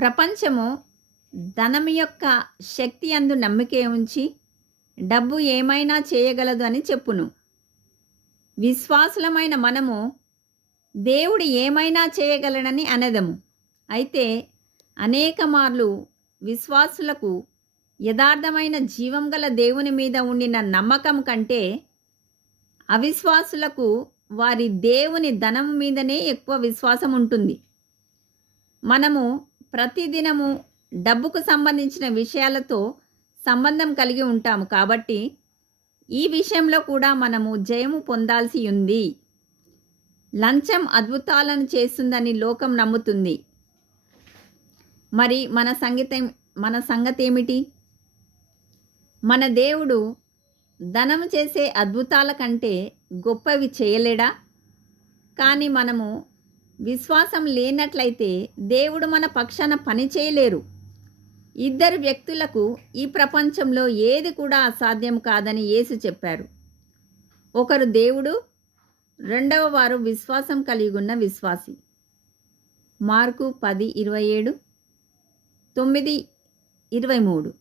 ప్రపంచము ధనం యొక్క శక్తి అందు నమ్మికే ఉంచి డబ్బు ఏమైనా చేయగలదు అని చెప్పును. విశ్వాసులమైన మనము దేవుడు ఏమైనా చేయగలడని అనదము. అయితే అనేక మార్లు విశ్వాసులకు యథార్థమైన జీవం గల దేవుని మీద ఉండిన నమ్మకం కంటే అవిశ్వాసులకు వారి దేవుని ధనం మీదనే ఎక్కువ విశ్వాసం ఉంటుంది మనము ప్రతిదినము డబ్బుకు సంబంధించిన విషయాలతో సంబంధం కలిగి ఉంటాము. కాబట్టి ఈ విషయంలో కూడా మనము జయము పొందాల్సి ఉంది. లంచం అద్భుతాలను చేస్తుందని లోకం నమ్ముతుంది. మరి మన సంగీతం మన సంగతి ఏమిటి? మన దేవుడు ధనం చేసే అద్భుతాల కంటే గొప్పవి చేయలేడా? కానీ మనము విశ్వాసం లేనట్లయితే దేవుడు మన పక్షాన పని చేయలేరు. ఇద్దరు వ్యక్తులకు ఈ ప్రపంచంలో ఏది కూడా అసాధ్యం కాదని యేసు చెప్పారు. ఒకరు దేవుడు రెండవ వారు విశ్వాసం కలిగి ఉన్న విశ్వాసి. మార్కు పది ఇరవై ఏడు తొమ్మిది ఇరవై మూడు.